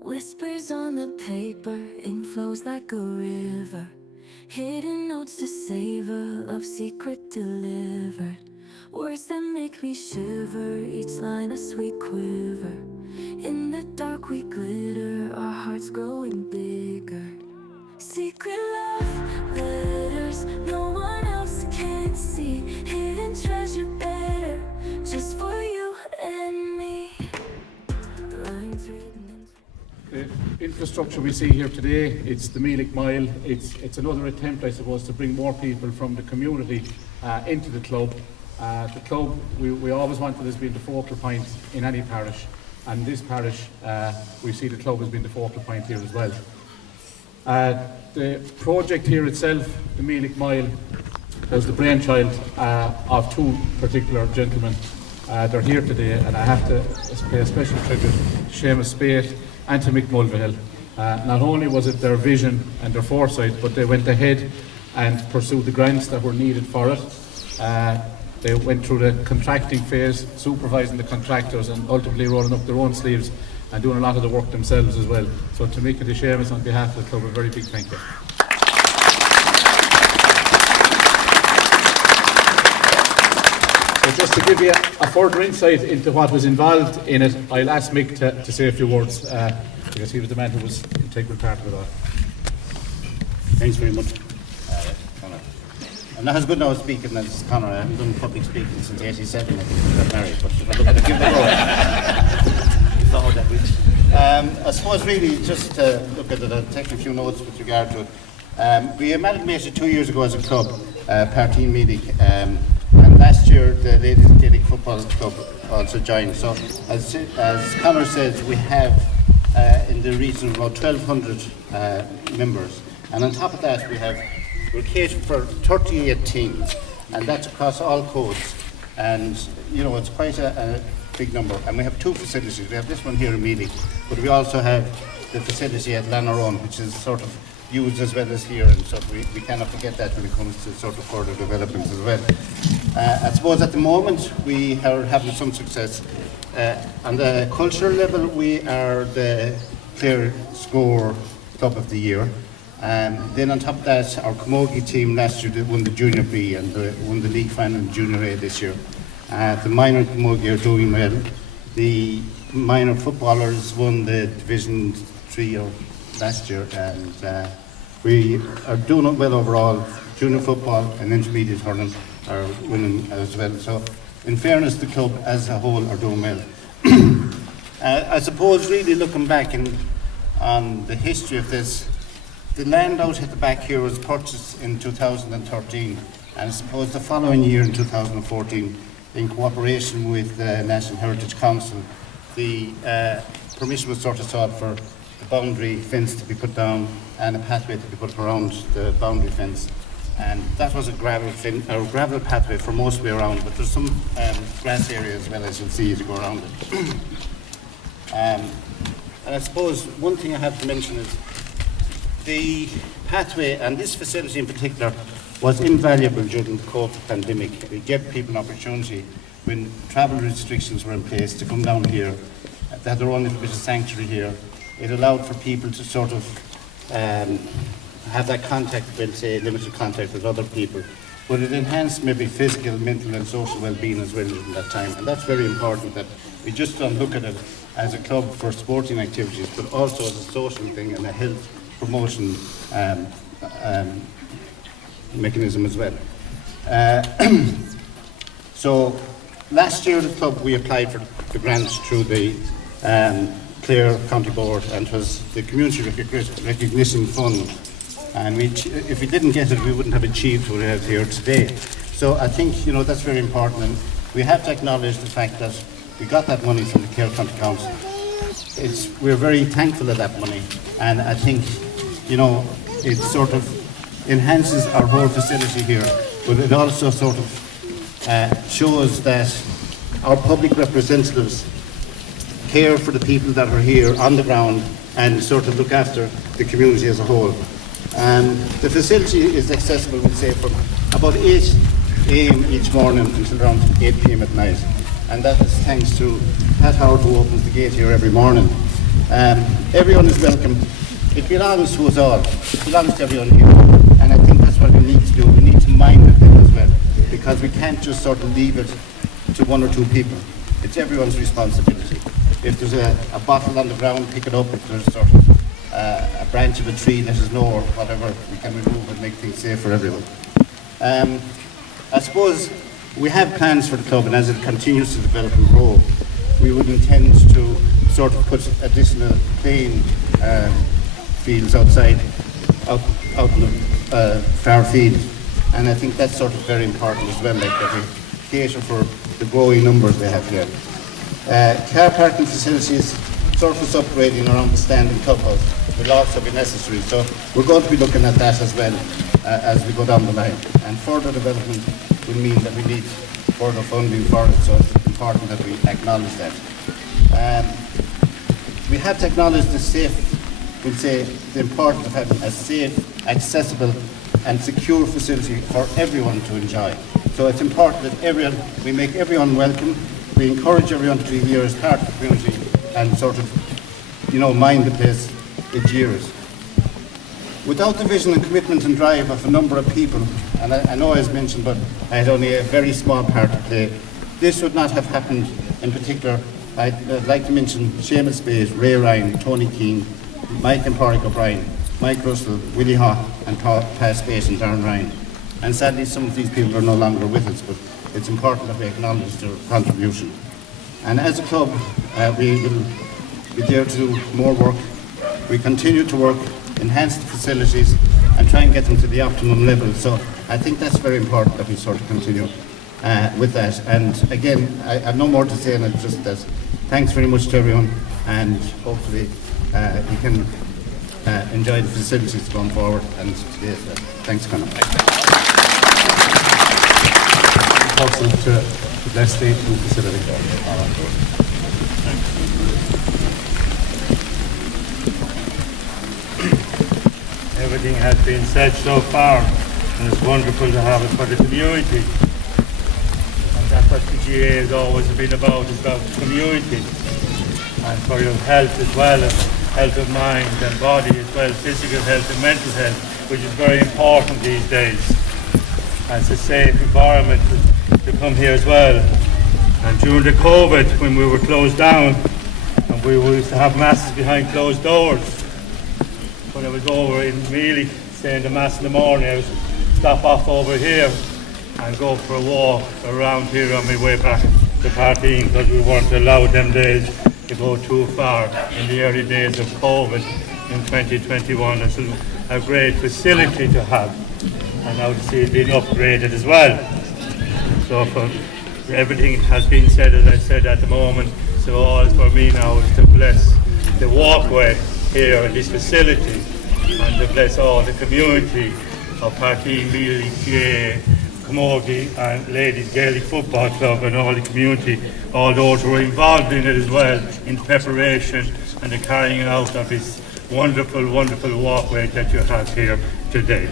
Whispers on the paper, ink flows like a river. Hidden notes to savor, love secret delivered. Words that make me shiver, each line a sweet quiver. In the dark we glitter, our hearts growing bigger. Secret love letters, no one else can see. Hidden treasure better, just for you and me. Lines written in The infrastructure we see here today, it's the Meelick Mile. It's another attempt, I suppose, to bring more people from the community into the club. The club, we always wanted as being the focal point in any parish, and this parish, we see the club as being the focal point here as well. The project here itself, the Meelick Mile, was the brainchild of two particular gentlemen. They're here today, and I have to pay a special tribute to Seamus Spate and to Mick Mulvihill. Not only was it their vision and their foresight, but they went ahead and pursued the grants that were needed for it. They went through the contracting phase, supervising the contractors and ultimately rolling up their own sleeves and doing a lot of the work themselves as well. So to Mick and to Seamus, on behalf of the club, a very big thank you. So just to give you a further insight into what was involved in it, I'll ask Mick to say a few words, because he was the man who was an integral part of it all. Thanks very much, Conor. I'm not as good now at speaking as Conor. I haven't done public speaking since '87, I think, we got married, but if I look at it, give the road. I suppose really just to look at it, I'll take a few notes with regard to it. We amalgamated 2 years ago as a club, Partine Meelick, and last year the Ladies Gaelic Football Club also joined. So as Conor said, we have in the region of about 1,200 members, and on top of that we're catered for 38 teams, and that's across all codes, and you know it's quite a big number. And we have two facilities. We have this one here in Meelick, but we also have the facility at Lanarone, which is sort of used as well as here, and so we cannot forget that when it comes to sort of further developments as well. I suppose at the moment we are having some success. On the cultural level, we are the Clare Score Club of the Year. Then on top of that, our Camogie team last year won the Junior B and won the league final in Junior A this year. The minor Camogie are doing well. The minor footballers won the Division 3 last year, and we are doing well overall. Junior football and intermediate hurling are winning as well. So in fairness, the club as a whole are doing well. I suppose really looking back on the history of this, the land out at the back here was purchased in 2013, and I suppose the following year in 2014, in cooperation with the National Heritage Council, the permission was sort of sought for the boundary fence to be put down and a pathway to be put around the boundary fence. And that was a gravel pathway for most of the way around, but there's some grass area as well, as you'll see as you go around it. And I suppose one thing I have to mention is the pathway, and this facility in particular, was invaluable during the COVID pandemic. It gave people an opportunity when travel restrictions were in place to come down here. They had their own little bit of sanctuary here. It allowed for people to sort of have that contact, well, say limited contact with other people, but it enhanced maybe physical, mental and social well-being as well in that time. And that's very important, that we just don't look at it as a club for sporting activities, but also as a social thing and a health promotion mechanism as well. So last year the club, we applied for the grants through the Clare County Board, and it was the Community Recognition Fund. And if we didn't get it, we wouldn't have achieved what we have here today. So I think, you know, that's very important, and we have to acknowledge the fact that we got that money from the Clare County Council. We're very thankful of that money, and I think, you know, it sort of enhances our whole facility here, but it also sort of shows that our public representatives care for the people that are here on the ground and sort of look after the community as a whole. The facility is accessible, we'll say, from about 8 a.m. each morning until around 8 p.m. at night. And that is thanks to Pat Howard, who opens the gate here every morning. Everyone is welcome. It belongs to us all. It belongs to everyone here. And I think that's what we need to do. We need to mind the thing as well, because we can't just sort of leave it to one or two people. It's everyone's responsibility. If there's a bottle on the ground, pick it up. If there's sort of a branch of a tree, let us know, or whatever, we can remove and make things safe for everyone. I suppose we have plans for the club, and as it continues to develop and grow, we would intend to sort of put additional playing fields outside, out in the far field, and I think that's sort of very important as well, like that we cater for the growing numbers they have here. Car parking facilities, surface upgrading around the stand and clubhouse will also be necessary, so we're going to be looking at that as well as we go down the line. And further development will mean that we need further funding for it, so it's important that we acknowledge that. We have to acknowledge the safe, we'll say, the importance of having a safe, accessible and secure facility for everyone to enjoy. So it's important that we make everyone welcome, we encourage everyone to be here as part of the community and sort of, mind the place it jeers. Without the vision and commitment and drive of a number of people, and I know as mentioned, but I had only a very small part to play, this would not have happened. In particular, I'd like to mention Seamus Spade, Ray Ryan, Tony Keane, Mike and Pádraig O'Brien, Mike Russell, Willie Haw, and Pat Space and Darren Ryan. And sadly, some of these people are no longer with us, but it's important that we acknowledge their contribution. And as a club, we will be there to do more work. We continue to work, enhance the facilities, and try and get them to the optimum level. So I think that's very important that we sort of continue with that. And again, I have no more to say, and it's just that thanks very much to everyone, and hopefully you can enjoy the facilities going forward. And thanks, Conor. Also to bless the new facility. Everything has been said so far, and it's wonderful to have it for the community. And that's what the GA has always been about, is about the community. And for your health as well, as health of mind and body as well, physical health and mental health, which is very important these days. And it's a safe environment to come here as well. And during the COVID, when we were closed down, and we used to have masses behind closed doors, when I was over in Meelick saying the mass in the morning, I would stop off over here and go for a walk around here on my way back to Partine, because we weren't allowed them days to go too far in the early days of COVID in 2021. It's a great facility to have, and now to see it being upgraded as well. So everything has been said, as I said at the moment, so all for me now is to bless the walkway here in this facility, and to bless all the community of Partine, Meelick, Camogie and Ladies Gaelic Football Club, and all the community, all those who are involved in it as well, in preparation and the carrying out of this wonderful, wonderful walkway that you have here today.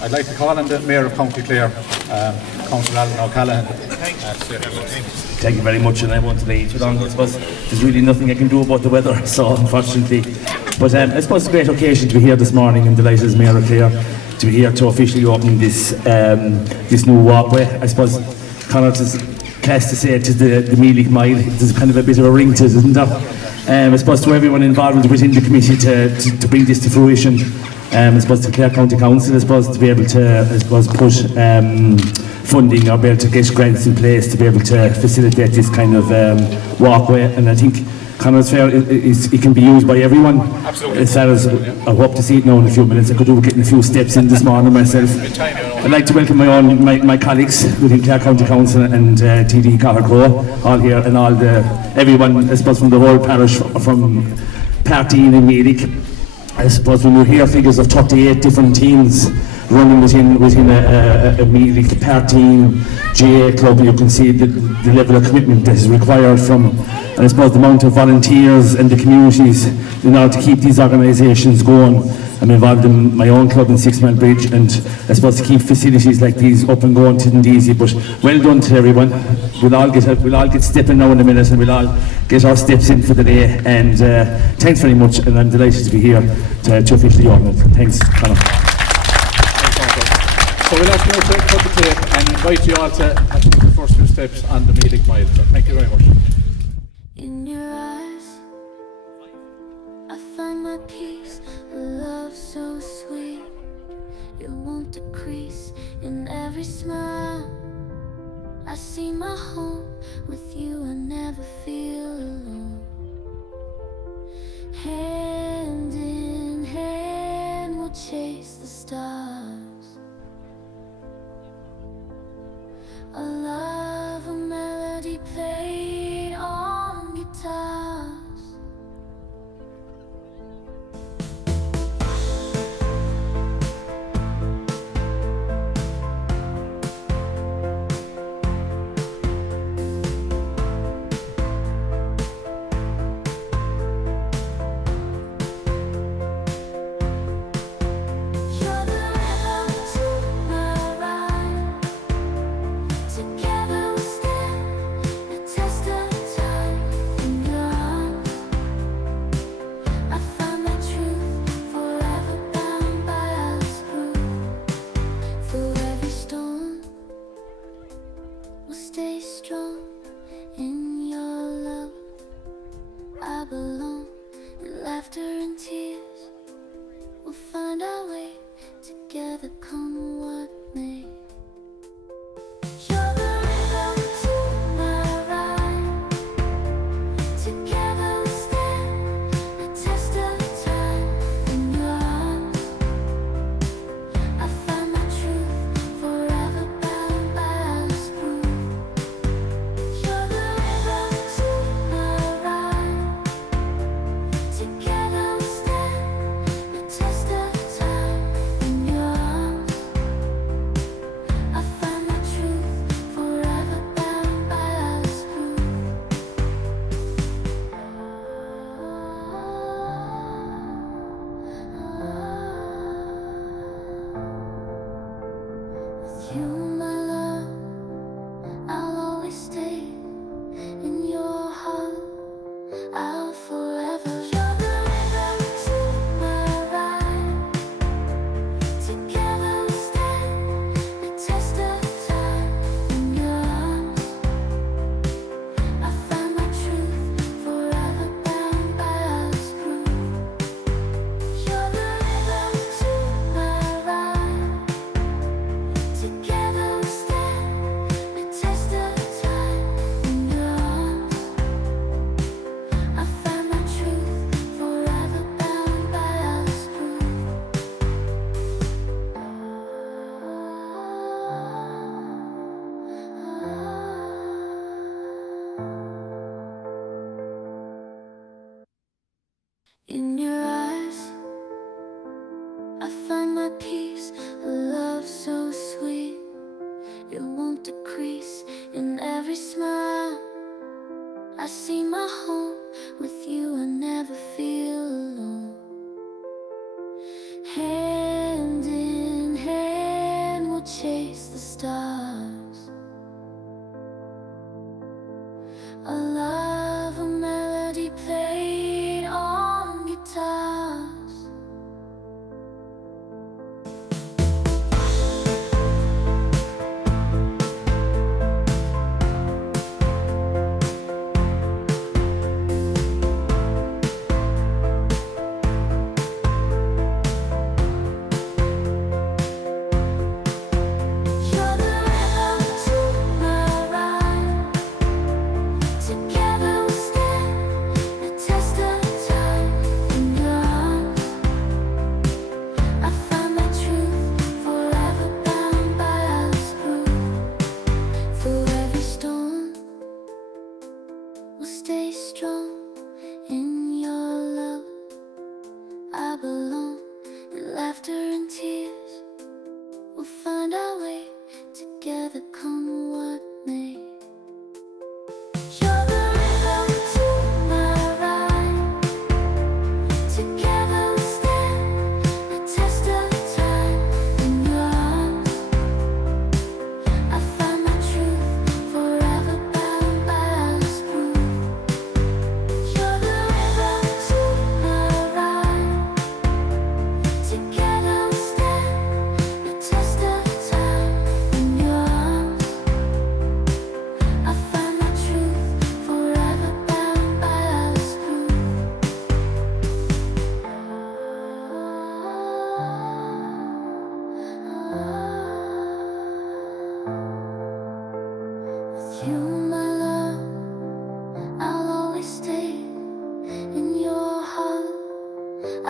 I'd like to call on the Mayor of County Clare, Councillor Alan O'Callaghan. Thank you very much, and I won't delay you too long. I suppose there's really nothing I can do about the weather, so unfortunately. But I suppose it's a great occasion to be here this morning, and delighted as Mayor of Clare to be here to officially opening this this new walkway. I suppose, Conor, it's class to say it is the Meelick Mile. There's kind of a bit of a ring to it, isn't there? I suppose to everyone involved within the committee to bring this to fruition. I suppose to Clare County Council, I suppose, to be able to, I suppose, push funding or be able to get grants in place to be able to facilitate this kind of walkway. And I think Conor's Fair it can be used by everyone. Absolutely. As far as I hope to see it now in a few minutes. I could do with getting a few steps in this morning myself. I'd like to welcome my colleagues within Clare County Council and TD Cllr all here, and all everyone, I suppose, from the whole parish, from Partine and Meelick. I suppose when we hear figures of 38 different teams running within a Meelick Parteen GA club. You can see the level of commitment that is required from, and I suppose the amount of volunteers and the communities in order to keep these organisations going. I'm involved in my own club in 6 Mile Bridge, and I suppose to keep facilities like these up and going isn't easy, but well done to everyone. We'll all get stepping now in a minute, and we'll all get our steps in for the day, and thanks very much, and I'm delighted to be here to officially open it. Thanks, Conor. So we'll have to now cut the tape and invite you all to take the first few steps on the Meelick Mile. So thank you very much. In your eyes, I find my peace, a love so sweet. You won't decrease in every smile. I see my home with you, I never feel alone. Hand in hand, we'll chase the stars. A love, a melody played on guitars.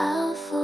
I'll fall